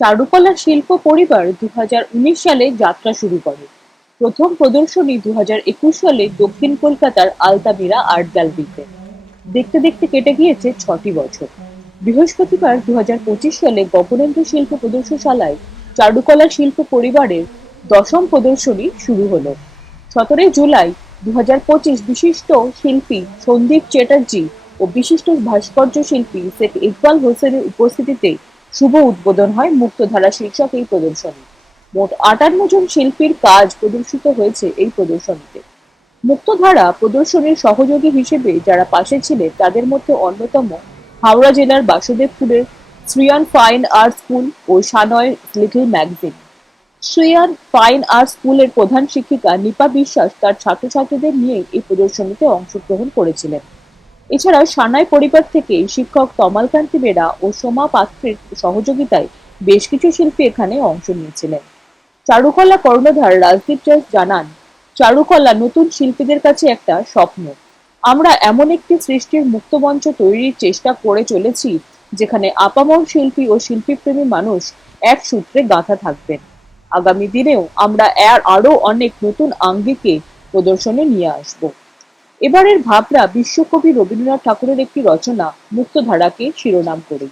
চারুকলা শিল্প পরিবার দু সালে যাত্রা শুরু করে। প্রথম প্রদর্শনী দু সালে দক্ষিণ কলকাতার আলতামিরা আর্ট গ্যালারিতে। দেখতে দেখতে কেটে গিয়েছে ছটি বছর। বৃহস্পতিবার দু সালে গগনেন্দ্র শিল্প প্রদর্শনশালায় চারুকলা শিল্প পরিবারের দশম প্রদর্শনী শুরু হলো। সতেরোই জুলাই দু বিশিষ্ট শিল্পী সন্দীপ চ্যাটার্জি ও বিশিষ্ট ভাস্কর্য শিল্পী শেখ ইকবাল হোসেনের উপস্থিতিতে শুভ উদ্বোধন হয় মুক্তধারা শীর্ষক এই প্রদর্শনী। মোট আটান্ন জন শিল্পীর কাজ প্রদর্শিত হয়েছে এই প্রদর্শনীতে। মুক্তধারা প্রদর্শনীর সহযোগী হিসেবে যারা পাশে ছিলেন, তাদের মধ্যে অন্যতম হাওড়া জেলার বাসুদেবপুরের শ্রিয়ান ফাইন আর্ট স্কুল ও Sanay little magazine. Shreyan fine art স্কুলের প্রধান শিক্ষিকা নিপা বিশ্বাস তার ছাত্রছাত্রীদের নিয়ে এই প্রদর্শনীতে অংশগ্রহণ করেছিলেন। এছাড়া সানাই পরিবার থেকে শিক্ষক তমালকান্তি বেরা ও সোমা পাত্রের সহযোগিতায় বেশ কিছু শিল্পী এখানে অংশ নিয়েছিলেন। চারুকলা কর্ণধার রাজদীপ জয় জানান, চারুকলা নতুন শিল্পীদের কাছে একটা স্বপ্ন। আমরা এমন একটি সৃষ্টির মুক্তমঞ্চ তৈরির চেষ্টা করে চলেছি, যেখানে আপামর শিল্পী ও শিল্পীপ্রেমী মানুষ এক সূত্রে গাঁথা থাকবেন। আগামী দিনেও আমরা এর আরও অনেক নতুন আঙ্গিকে প্রদর্শনে নিয়ে আসব। এবারের ভাবরা বিশ্বকবি রবীন্দ্রনাথ ঠাকুরের একটি রচনা, মুক্তধারাকে শিরোনাম করে।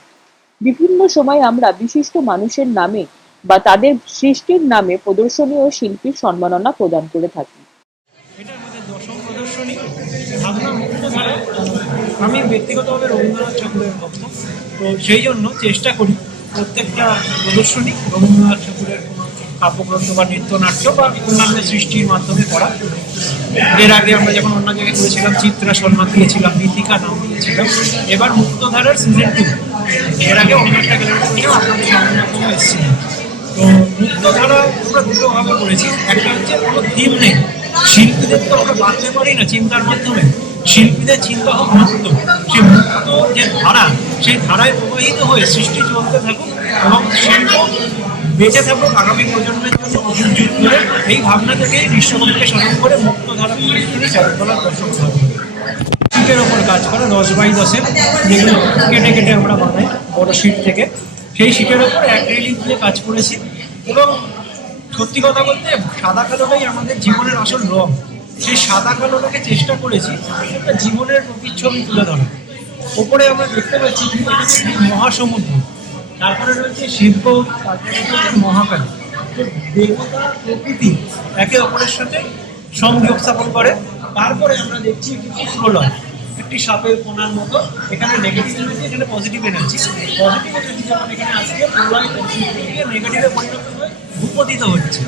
বিভিন্ন সময় আমরা বিশিষ্ট মানুষের নামে বা তাদের সৃষ্টির নামে প্রদর্শনী ও শিল্পীর সম্মাননা প্রদান করে থাকি। আমি ব্যক্তিগতভাবে রবীন্দ্রনাথ ঠাকুরের ভক্ত। তো সেই জন্য চেষ্টা করি প্রত্যেকটা প্রদর্শনী রবীন্দ্রনাথ ঠাকুরের কোনো কাব্যগ্রন্থ বা নৃত্যনাট্য বা অন্যান্য সৃষ্টির মাধ্যমে করা। এর আগে আমরা যখন অন্য জায়গায় করেছিলাম, চিত্রা সম্মান দিয়েছিলাম, নীতিকা নাম দিয়েছিলাম, এবার মুক্তধারার সিজন টু এর আগে অন্য একটা গ্যালারি নিয়েও আপনাদের সামনে এসেছিলাম তো মুক্তধারা আমরা দুটোভাবে করেছি। একটা হচ্ছে কোনো থিম নেই। শিল্পীদের তো আমরা বাঁধতে পারি না চিন্তার মাধ্যমে। শিল্পীদের চিন্তা হোক মুক্ত সে মুক্ত যে ধারা সেই ধারায় প্রবাহিত হয়ে সৃষ্টি চলতে থাকুক এবং শিল্প বেঁচে থাকুক আগামী প্রজন্মের জন্য এই ভাবনা থেকেই বিশ্বকবিকে স্মরণ করে মুক্ত ধারা চারুকলার দর্শক শিটের ওপর কাজ করে দশ বাই দশের যেগুলো কেটে কেটে আমরা বানাই বড় শিট থেকে। সেই শিটের ওপর অ্যাক্রিলিক দিয়ে কাজ করেছি এবং সত্যি কথা বলতে সাদা কালোটাই আমাদের জীবনের আসল রং। সেই সাদা কালোটাকে চেষ্টা করেছি জীবনের প্রতিচ্ছবি তুলে ধরা। ওপরে আমরা দেখতে পাচ্ছি মহাসমুদ্র। তারপরে রয়েছে শিল্প মহাকালী। দেবতা, প্রকৃতি একে অপরের সাথে সংযোগ স্থাপন করে। তারপরে আমরা দেখছি একটি প্রলয় একটি সাপের কোনার মতো। এখানে নেগেটিভ এনার্জি এখানে পজিটিভ এনার্জি পজিটিভ এনার্জি যখন এখানে আসছে, প্রলয় নেগেটিভে পরিণত হয়ে ভূপতিত হচ্ছে।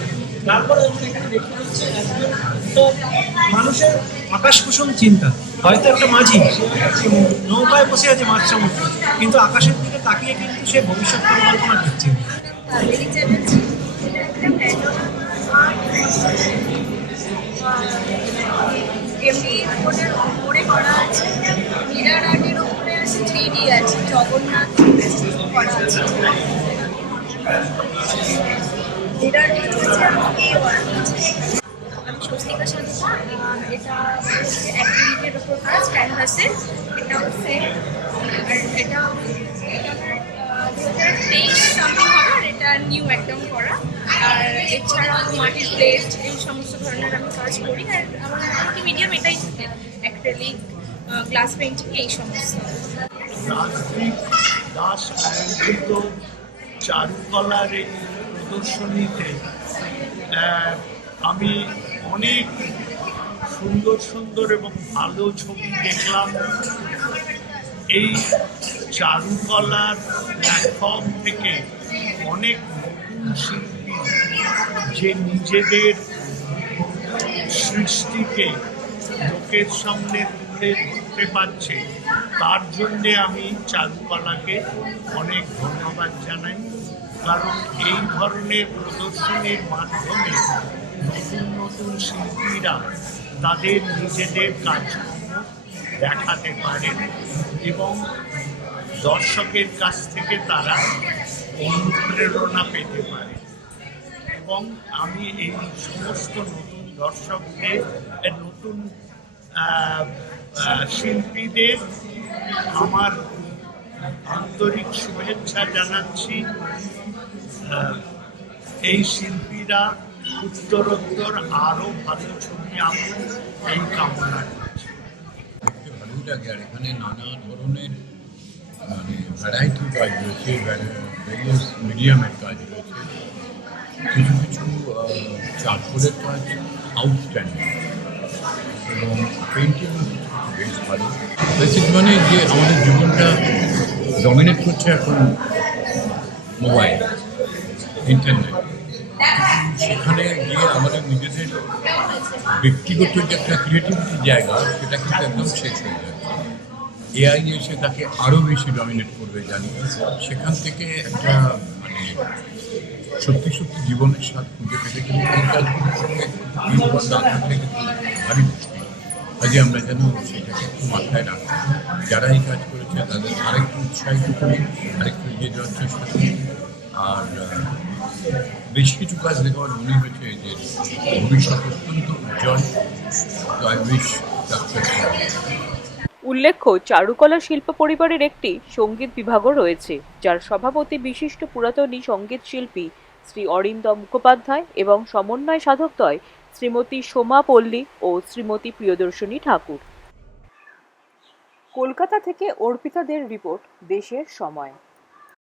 তারপরে আমরা এখানে দেখতে পাচ্ছি মানুষের আকাশ কুসুম চিন্তা। হয়তো একটা মাঝি, নৌকায় বসে আছে মাছ সমুদ্র, কিন্তু আকাশের দিকে তাকিয়ে কিন্তু সে ভবিষ্যৎ পরিকল্পনা করছে। করা আছে আছে জগন্নাথ আছে। স্বস্তিকা সাধুকা এটা অ্যাক্টিভিটির ওপর কাজ ক্যানভাসের এটা হচ্ছে, আর এটা নিউ একদম করা। আর এছাড়াও মাটির প্লেট এই সমস্ত ধরনের আমি কাজ করি। আর আমার মিডিয়াম এটাই থাকে অ্যাক্রেলিক পেন্টিং এই সমস্ত। দাস আয়োজিত চারুকলার এই প্রদর্শনীতে আমি অনেক সুন্দর সুন্দর এবং ভালো ছবি দেখলাম। এই চারুকলার প্ল্যাটফর্ম থেকে অনেক নতুন শিল্পী যে নিজেদের সৃষ্টিকে লোকের সামনে তুলে ধরতে পারছে, তার জন্যে আমি চারুকলাকে অনেক ধন্যবাদ জানাই। কারণ এই ধরনের প্রদর্শনীর মাধ্যমে নতুন নতুন শিল্পীরা তাদের নিজেদের কাজকর্ম দেখাতে পারেন এবং দর্শকের কাছ থেকে তারা অনুপ্রেরণা পেতে পারে। এবং আমি এই সমস্ত নতুন দর্শকদের নতুন শিল্পীদের আমার আন্তরিক শুভেচ্ছা জানাচ্ছি। এই শিল্পীরা উত্তরোত্তর আরও ভালো ছবি আঁকুন এই কামনা করছি ভালোই লাগে আর এখানে নানা ধরনের মানে ভ্যারাইটি কাজ রয়েছে ভ্যারিয়াস মিডিয়ামের কাজ রয়েছে। কিছু কিছু চারকোলের কাজ আউটস্ট্যান্ডিং এবং পেন্টিং বেশ ভালো। বেসিক মানে যে আমাদের জীবনটা ডমিনেট করছে এখন মোবাইল ইন্টারনেট সেখানে গিয়ে আমাদের নিজেদের ব্যক্তিগত যে একটা ক্রিয়েটিভিটি জায়গা, সেটা কিন্তু একদম শেষ হয়ে যাচ্ছে এআই এসে তাকে আরও বেশি ডমিনেট করবে জানি। সেখান থেকে একটা মানে সত্যি সত্যি জীবনের স্বাদ খুঁজে পেতে কিন্তু এই কাজগুলোর সঙ্গে কিন্তু ভারী মুশকিল। কাজে আমরা যেন সেটাকে একটু মাথায় রাখি। যারা এই কাজ করেছে, তাদের আরেকটু উৎসাহিত করি, আরেকটু এগিয়ে যাওয়ার চেষ্টা করি। আর বেশ কিছু কাজ দেখে মনে হয়েছে যে ভবিষ্যৎ অত্যন্ত উজ্জ্বল উল্লেখ্য, চারুকলা শিল্প পরিবারের একটি সংগীত বিভাগও রয়েছে, যার সভাপতি বিশিষ্ট পুরাতনী সংগীত শিল্পী শ্রী অরিন্দম মুখোপাধ্যায় এবং সমন্বয় সাধকদ্বয় শ্রীমতী সোমা পল্লী ও শ্রীমতী প্রিয়দর্শনী ঠাকুর। কলকাতা থেকে অর্পিতাদের রিপোর্ট, দেশের সময়।